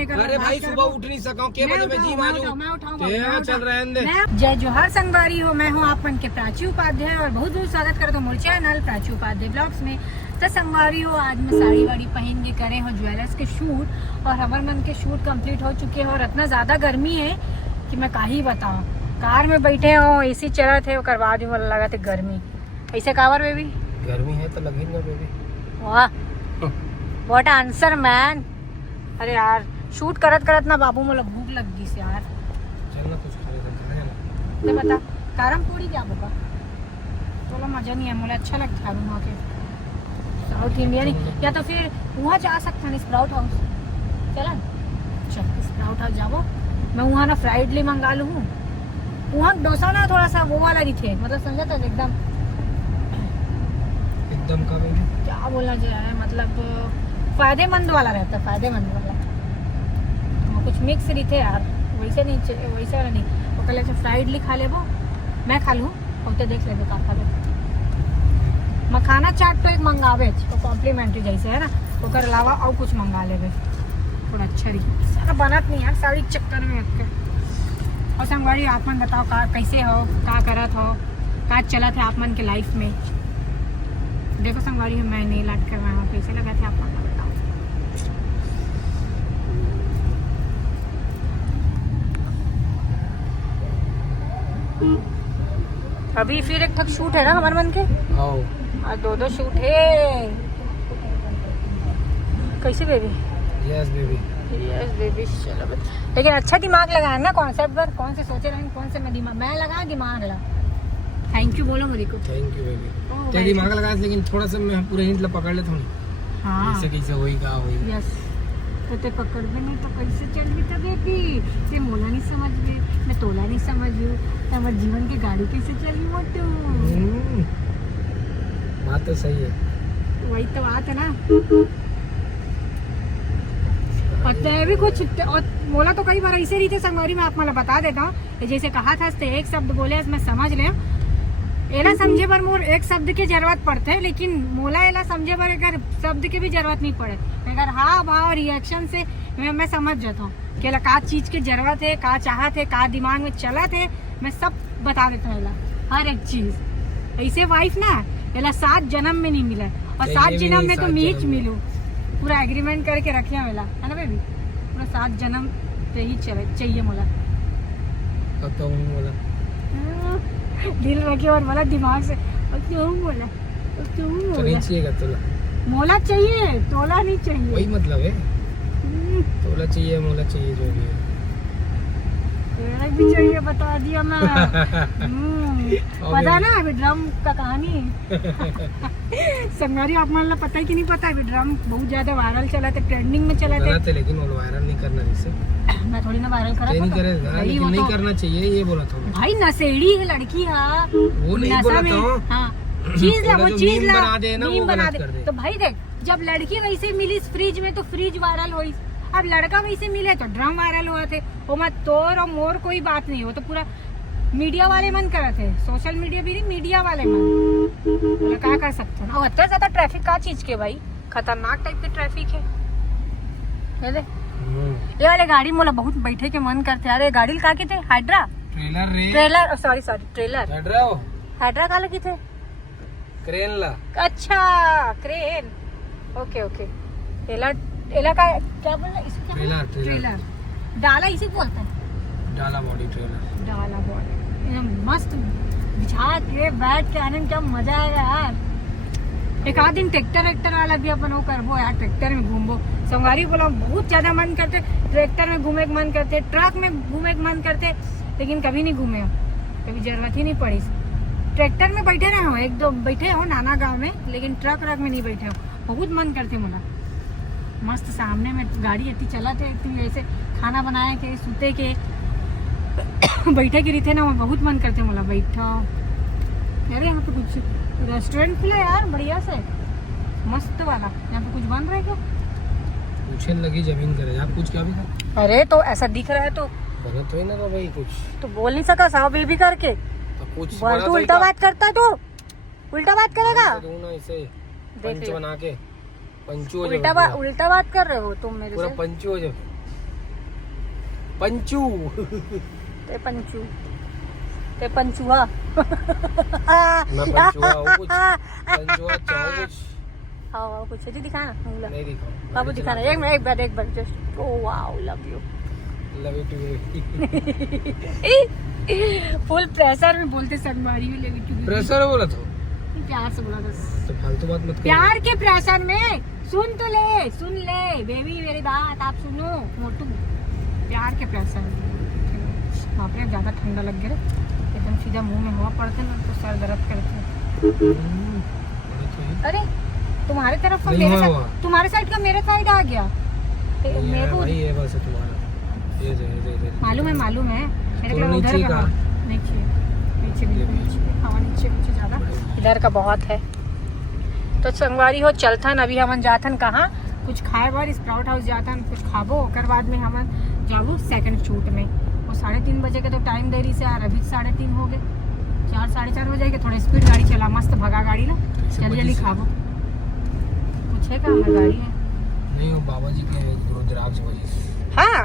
में कर। अरे भाई सुबह उठ नहीं सका हूँ, बजे मैं जी मारू चल रहे हैं। जय जोहार संगवारी हो, मैं हूँ आप मन के प्राची उपाध्याय और बहुत बहुत स्वागत करता हूँ मोर चैनल प्राची उपाध्याय ब्लॉग्स में। तो संगवारी हो, आज मैं साड़ी वाड़ी पहन के करे हो ज्वेलर्स के शूट और हमारे मन के शूट कंप्लीट हो चुके हैं और इतना ज्यादा गर्मी है कि मैं का ही बताऊँ। कार में बैठे हो, एसी चला थे, बाद में लगा थे गर्मी। ऐसे कावर बेबी गर्मी है तो लगी ना बेबी। वाह व्हाट आंसर मैन। अरे यार शूट करत करत ना बाबू मोला भूख लग गई से यार। चलना कुछ खाने तो बता कारम पूरी क्या होगा? तो मजा नहीं है, मुझे अच्छा लगता है वहाँ के साउथ इंडियन। या तो फिर वहाँ जा सकते हैं स्प्राउट हाउस। चला चल स्प्राउट हाउस जाओ। मैं वहाँ ना फ्राइड इडली मंगा लूँ। वहाँ डोसा ना थोड़ा सा वो वाला नहीं थे, मतलब समझा था एकदम का बेबी क्या बोला जाए, मतलब फायदेमंद वाला रहता है, फायदेमंद वाला। तो कुछ मिक्स नहीं थे यार, वैसे नहीं वैसे वाला नहीं। वो कल से फ्राइड इडली खा ले, वो मैं खा लूँ और तो देख ले का खा ले। मखाना चाट तो एक मंगावे तो कॉम्प्लीमेंट्री जैसे है ना, ओकर अलावा और कुछ मंगा ले थोड़ा अच्छा रही। सारा बनत नहीं यार साड़ी चक्कर में रख। और संगवारी आप मन बताओ का कैसे हो, का करत हो, का चलत है आप मन के लाइफ में। देखो संगवारी मैं नहीं लाट करवाया हूँ, कैसे लगा थे आप मन बताओ। अभी फिर एक तक शूट है ना हमारे मन के, और दो शूट है। कैसे baby? Yes baby, yes baby. चलो लेकिन अच्छा दिमाग लगाया ना कॉन्सेप्ट पर। कौन से सोचे रहे, कौन से मैं दिमाग मैं लगा दिमाग लगा। थैंक यू बोलो मुझे को। Thank you baby. तेरी दिमाग लगा, लेकिन थोड़ा सा मैं पूरा हिंट पकड़ ले थोड़ी। हाँ कैसे कैसे होई का होई। यस तो ते पकड़ दे नहीं तो कैसे चल भी तो बेबी। ते मोला नहीं समझ में, मैं तोला नहीं समझ लूँ तो हमारे जीवन की गाड़ी कैसे चली वो तो। बात तो सही है, वही तो बात है ना। और ते भी कुछ और मोला तो कई बार ऐसे रही थे संगवारी में, आप मला बता देता हूँ। जैसे कहा था एक शब्द बोले मैं समझ ले, एला समझे पर मोर एक शब्द की जरूरत पड़ते है, लेकिन मोला एला समझे पर अगर शब्द की भी जरूरत नहीं पड़े। अगर हाँ भाव रिएक्शन से मैं समझ जाता हूँ कि का चीज की जरूरत है, का चाहत है, का दिमाग में चला थे, मैं सब बता देता हूँ एला हर एक चीज। ऐसे वाइफ ना एला 7 जन्म में नहीं मिला और 7 जन्म में तो मीच मिलू। पूरा एग्रीमेंट करके रखे मेला है ना बेबी, पूरा 7 जन्म पे ही चाहिए मोला। दिल रखे और बोला दिमाग से क्यों बोला मोला चाहिए, तोला नहीं चाहिए। वही मतलब है, तोला चाहिए मोला चाहिए जो भी है भी चाहिए बता दिया मैं। पता ना अभी ड्रम का कहानी। संगवारी आप मन पता है कि नहीं पता, अभी ड्रम बहुत ज्यादा वायरल चला था, ट्रेंडिंग में चला था। लेकिन वो वायरल नहीं करना जिससे मैं थोड़ी ना वायरल करा नहीं करेगा, लेकिन नहीं करना चाहिए ये बोला था भाई। नशेड़ी है लड़की, हाँ वो नहीं बोला था। हाँ चीज ला, वो चीज ला मीम बना दे। तो भाई देख जब लड़की वैसे मिली फ्रिज में तो फ्रिज वायरल हुई, अब लड़का वैसे मिले तो ड्रम वायरल हुआ थे। वो मत तोर और मोर कोई बात नहीं, हो तो पूरा मीडिया वाले मन कर थे, सोशल मीडिया भी नहीं मीडिया वाले मन। क्या कर सकते हैं। इतना ज्यादा ट्रैफिक का चीज के भाई, खतरनाक टाइप की ट्रैफिक है। ये वाले गाड़ी मोला बहुत बैठे के मन करते। अरे गाड़ी का के थे hydra trailer sorry trailer hydra का लगी थे क्रेन ला। अच्छा क्रेन, ओके ओके। एला का क्या बोलना इसको? ट्रेलर डाला इसे बोलते हैं, डाला बॉडी ट्रेलर। डाला बॉडी मस्त बिछा के बैठ के आने में क्या मजा आएगा यार। एक आध दिन ट्रैक्टर वाला भी अपन वो करबो यार, ट्रैक्टर में घूमबो। संगवारी बोला बहुत ज्यादा मन करते, ट्रैक्टर में घूमे के मन करते, ट्रक में घूमे के मन करते, लेकिन कभी नहीं घूमे, कभी जरूरत ही नहीं पड़ी। ट्रैक्टर में बैठे रहे हो, एक दो बैठे हो नाना गांव में, लेकिन ट्रक में नहीं बैठे हो। बहुत मन करते मोला। मस्त सामने में गाड़ी इतनी चला थे, इतनी ऐसे खाना बनाए के सूते के बैठे के रहते ना, वो बहुत मन करते मोला बैठा। अरे यहाँ पे कुछ रेस्टोरेंट खुला यार बढ़िया से मस्त वाला, यहाँ पे कुछ बन रहा है क्या? पूछने लगी जमीन करे आप कुछ क्या भी था? अरे तो ऐसा दिख रहा है तो गलत हुई ना तो भाई कुछ तो बोल नहीं सका साहब बेबी करके। तो कुछ तो उल्टा बात करता है, तो उल्टा बात करेगा। पंच बना के पंचू उल्टा बात कर रहे हो तुम मेरे पूरा से। पंचू हो जाओ। पंचू ते पंचू ते पंचुआ मैं पंचुआ हूँ कुछ पंचुआ चाहो कुछ हाँ कुछ है जी दिखाना उंगला नहीं दिखाओ बाबू दिखाना एक बार just oh wow love you full pressure में बोलते संगवारी में लव यू प्रेशर बोला तो प्यार से बोला बस तो फालतू बात मत कर प्यार के प्रेशर में सुन ले बेबी मेरी बात आप सुनो मोटू प्यार के प्रेशर में वहाँ पे ज्यादा ठंडा लग गया एकदम सीधा मुंह में हवा पड़ते ना तो सर दर्द करते। अरे तुम्हारे तरफ का मेरे साइड तुम्हारे साइड का मेरे साइड आ गया मेरे को ये बस है तुम्हारा ये मालूम है मेरे को उधर का नीचे हाँ नीचे ज्यादा इधर का बहुत है। तो संगवारी हो चलथन अभी हमन जाथन कहाँ कुछ खाए बार स्प्राउट हाउस जाथन कुछ खाबो ओकर बाद में हमन जाबो सेकंड शूट में वो 3:30 बजे के तो टाइम देरी से यार अभी 3:30 हो गए 4 साढ़े 4 बजे के थोड़ा स्पीड गाड़ी चला मस्त भगा गाड़ी ना जल्दी खाबो कुछ है का गाड़ी है नहीं वो बाबा जी के रुद्राक्ष वजह से हाँ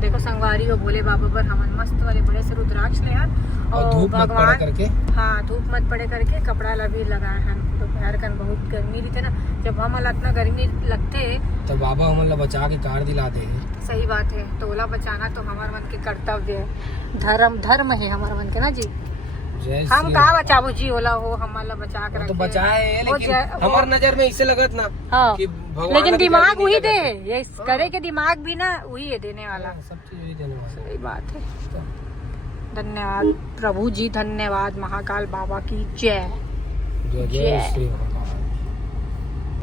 देखो संगवारी हो बोले बाबा पर हमन मस्त वाले बड़े से रुद्राक्ष ले यार और धूप मत पड़े करके हाँ धूप मत पड़े करके कपड़ा भी लगाए हैं दोपहर का बहुत गर्मी रहती ना जब हम इतना गर्मी लगते तो बाबा हमन ला बचा के कार दिला दे सही बात है तो ओला बचाना तो हमारे मन के कर्तव्य है धर्म है हमारे मन के ना जी हम कहाँ बचाबो जी ओला हो हमारा बचा कर तो बचाए लेकिन हमार नजर में इसे लगत ना हाँ कि लेकिन दिमाग वही दे ये करे के दिमाग भी ना वही है देने वाला सब चीज वही देने वाला सही बात है। धन्यवाद प्रभु जी धन्यवाद महाकाल बाबा की जय जय श्री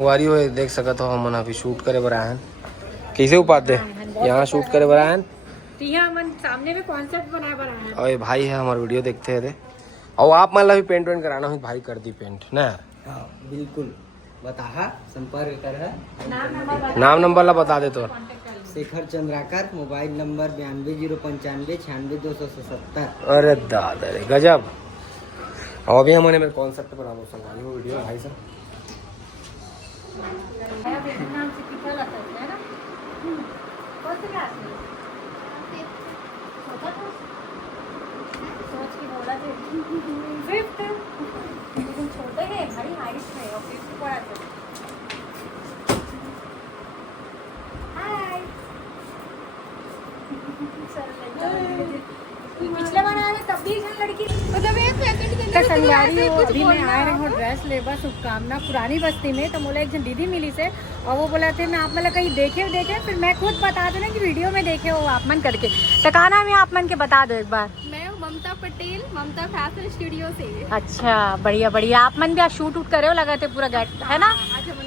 वारी हो देख सकत हो हमन अभी शूट करे बर आए हैं कैसे उपाध्याय यहाँ शूट करे बर आए हैं मन सामने में कॉन्सेप्ट बनाए बर आए हैं और ये भाई है हमारा वीडियो देखते हैं और आप मान ला भी पेंट वेंट कराना हो भाई कर दी पेंट ना बिल्कुल बता संपर्क कर नाम नंबर ला बता दे तो शेखर चंद्राकर मोबाइल नंबर 920959 अरे दादा रे गजब और अभी हमने मेरे कॉन्सेप्ट बना वो संभाली वो वीडियो भाई साहब छोटे हैं भारी हाइट में और 5th पढ़ा थे पिछले बार आए तब भी लड़की संगवारी हो अभी मैं आए रहे हूँ ड्रेस ले बस शुभकामना पुरानी बस्ती में तो बोला एक जन दीदी मिली से और वो बोला थे मैं आप मतलब कहीं देखे फिर मैं खुद बता देना कि वीडियो में देखे हो आप मन करके तो कहा नाम है आप मन के बता दो एक बार। मैं ममता पटेल ममता फैशन स्टूडियो से। अच्छा बढ़िया आप मन भी आज शूट करे हो लगा थे पूरा गेट है ना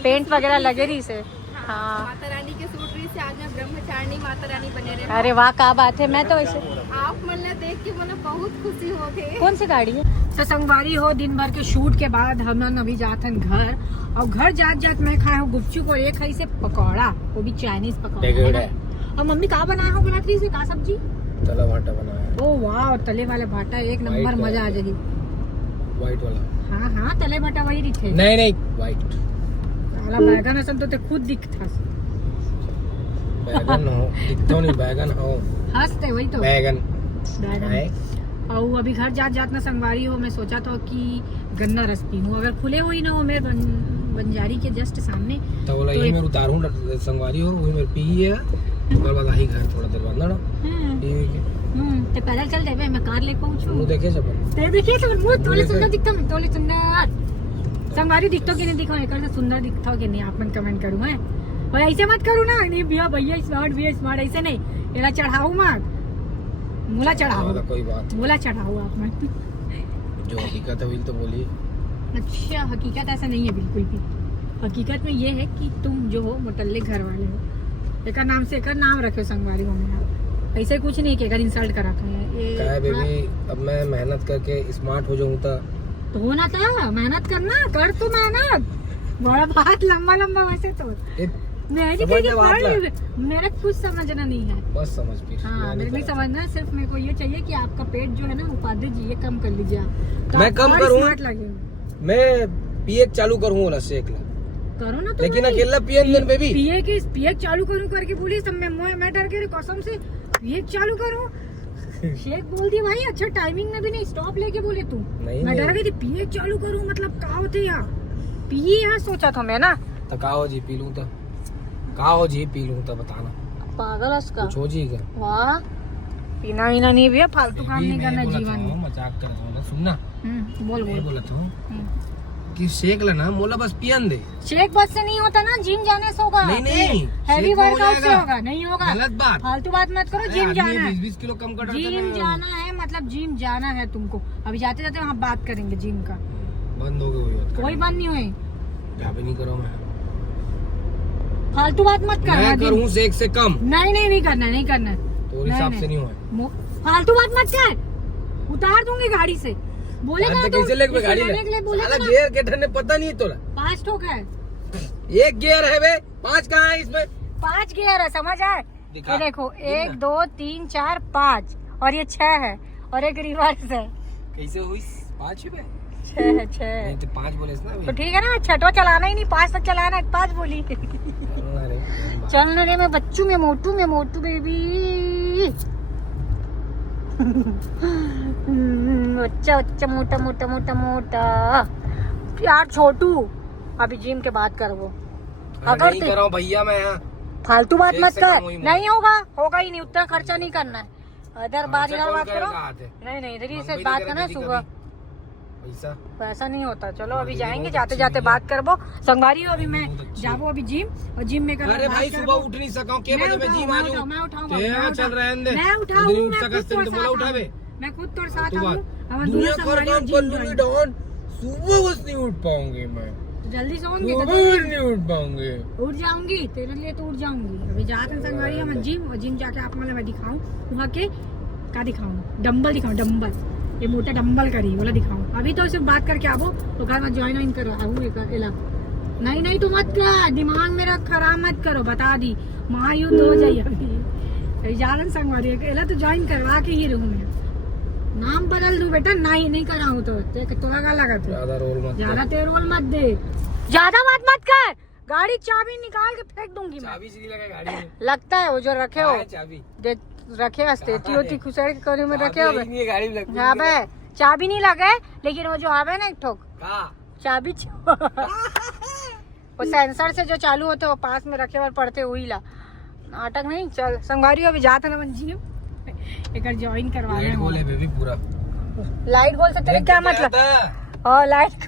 पेंट वगैरह लगे रही से हाँ माता रानी के सूट रही से आज मैं ब्रह्मचारिणी माता रानी बने रहे। अरे वाह क्या बात है मैं तो वैसे आप मन देख के मतलब बहुत खुशी हो गए। कौन सी गाड़ी है तो संगवारी हो दिन भर के शूट के बाद हम अभी जाते घर और घर जात मैं खाए हूँ गुपचुप और एक खाई से पकौड़ा वो भी चाइनीज पकौड़ा और मम्मी कहाँ बनाया हो बोला थी से कहा सब्जी तला भाटा बनाया ओ वाह तले वाले भाटा एक नंबर मजा आ जाएगी व्हाइट वाला हाँ तले भाटा वही दिखे नहीं व्हाइट वाला बैगन असल तो ते खुद दिखता बैगन हो दिखता नहीं बैगन हो हंसते वही तो बैगन और अभी घर जात ना संगवारी हो मैं सोचा था कि गन्ना रस पीऊं अगर खुले हुई ना हो मेरे बंजारी के जस्ट सामने तो बोला ये मैं उतारूं संगवारी हो वही मेरे पी है और बाद आई घर थोड़ा देर बाद ना पी के ते पैदल चल जाबे मैं कार ले पहुंचू मुंह देखे सब ते देखिए तो मुंह तोले सुंदर दिखता मैं तोले सुंदर संगवारी दिखतो कि नहीं दिखो एक से सुंदर दिखता कि नहीं आप मन कमेंट करूं मैं और ऐसे मत करूं ना नहीं भैया स्मार्ट ऐसे नहीं एला चढ़ाऊं मत मूला चढ़ाओ कोई बात मूला चढ़ाओ आप मैं जो हकीकत है तो बोलिए। अच्छा हकीकत ऐसा नहीं है बिल्कुल भी हकीकत में ये है कि तुम जो हो मोटल्ले घर वाले हो एक नाम रखे संगवारी हो मेरा ऐसे कुछ नहीं कि अगर इंसल्ट करा है क्या है बेबी अब मैं मेहनत करके स्मार्ट हो जाऊँ तो होना था मेहनत करना कर तो मेहनत बड़ा बात लंबा वैसे तो मेरा कुछ समझना नहीं है बस समझ हाँ मेरे नहीं समझना सिर्फ मेरे को ये चाहिए कि आपका पेट जो है ना उपाध्याय जी ये कम कर लीजिए आप तो मैं कम करूँ लगे मैं पिए चालू करूँ वाला शेख करो ना तो लेकिन अकेला पिए बेबी पिए चालू करूँ करके बोली सब मैं डर के कसम से ये चालू करो। शेख बोल दी भाई, अच्छा टाइमिंग में भी नहीं स्टॉप लेके बोले तू। नहीं, मैं डर नहीं। गई थी, पिए चालू करूँ मतलब का होते यार, पिए यहाँ सोचा था मैं ना। तो का हो जी पी लूं तो, का हो जी पी लूं तो बताना, पागल उसका। कुछ हो जी क्या? वाह, पीना वीना नहीं भैया, फालतू काम नहीं करना जीवन में। मजाक कर रहा हूँ, सुनना बोल मैं बोल। बोला था कि शेक लेना, मोला बस पियन दे। शेक बस से नहीं होता ना, जिम जाने से होगा। नहीं, नहीं, हैवी शेक में हो वर्कआउट से जाएगा। होगा, नहीं होगा। गलत बात, फालतू बात मत करो, जिम जाना है। 20 किलो कम कर जिम जाना है मतलब जिम जाना है तुमको। अभी जाते जाते वहाँ बात करेंगे जिम का। बंद हो गए, कोई बंद नहीं हुए, क्या भी नहीं करो मैं, फालतू बात मत करना। मैं करूँ शेक से कम, नहीं करना, नहीं करना। तो हिसाब से नहीं हुआ। फालतू बात मत कर, उतार दूंगी गाड़ी से। बोलेगा ना कैसे लेके गाड़ी लेने के लिए बोलेगा साला ना। गियर के ठंडे पता नहीं तोला, 5 ठोक है, एक गियर है बे, 5 कहाँ है इसमें? 5 गियर है, समझ आए? दिखा। ये देखो 1 2 3 4 5 और ये 6 है और एक रिवर्स है। कैसे हुई 5 पे? 6 है, 6 है। नहीं तो 5 बोले ना तो ठीक है ना, 6 चलाना ही नहीं, 5 तक चलाना है, 5 बोली। चल रे मैं बच्चू में मोटू बेबी। बच्चा मोटा मोटा मोटा मोटा यार छोटू। अभी जिम के बात कर वो, अगर नहीं कर रहा हूँ भैया मैं यहाँ, फालतू बात एक मत से कर। कम हुई नहीं होगा ही नहीं, उतना खर्चा नहीं करना है। इधर बात खर्चा इधर कौन बात करो। करेगा आते? नहीं इधर ही से मंगवाई बात नहीं करना है करेगी सुबह। पैसा वैसा नहीं होता। चलो अभी दीदी जाएंगे, बहुत जाते अच्छी जाते है। बात करबो। संगवारी हो अभी मैं बहुत अच्छी जाबो अभी जिम, और जिम में कर अरे भाई सुबह उठ नहीं सका हूँ, के बजे मैं जिम आ जाऊँ? मैं उठाऊंगा, तेरा चल रहा है अंदर, मैं उठाऊँ, उधर ही मैं उठ खुद सकते तोड़ तो बोला साथ उठावे। आऊँ। मैं खुद तोड़ साथ तो आऊँ। बात अब दुनिया दोनों कर संगवारी काम जिम कर लूंगी ज्वाइन। डॉन, सुबह बस नहीं उठ पाऊंगी मैं, तो जल्दी सोऊंगी तो सुबह नहीं उठ पाऊंगी। उठ जाऊंगी, तेरे लिए तो उठ जाऊंगी। अभी जाते हैं संगवारी हम जिम, और जिम जाके आपको मैं दिखाऊं वहाँ के क्या दिखाऊं, डंबल दिखाऊं, डंबल, ये मोटा डंबल करी बोला दिखाऊं। अभी तो सिर्फ बात करके आवो, तो घर में ज्वाइन करो आऊँ। नहीं तो मत कर, दिमाग मेरा खराब मत करो, बता दी महायुद्ध हो जाइए। अभी ज्यादा संगवारी एला तो ज्वाइन करवा के ही रहूँ मैं। नाम बदल दूं बेटा, नहीं कराऊं तो तोरा का लगा तो ज्यादा रोल मत ज्यादा तेल रोल मत दे, ज्यादा बात मत कर। गाड़ी चाबी निकाल के फेंक दूंगी मैं। चाबी सीधी लगा गाड़ी में, लगता है वो जो रखे हो, कहाँ है चाबी? रखे अस्तेती होती खुसर के कोने में रखे हो। चाबी नहीं है, गाड़ी में लगती यहाँ पे चाबी नहीं लगे, लेकिन वो जो आवे ना एक ठोक कहाँ? चाबी वो सेंसर से जो चालू होते वो पास में रखे और पड़ते हुई ला नाटक नहीं। चल संगवारी अभी जाते ना मंजी एक ज्वाइन करवाने लाइट गोल है बेबी पूरा, लाइट गोल से तेरे क्या मतलब? आता? हाँ लाइट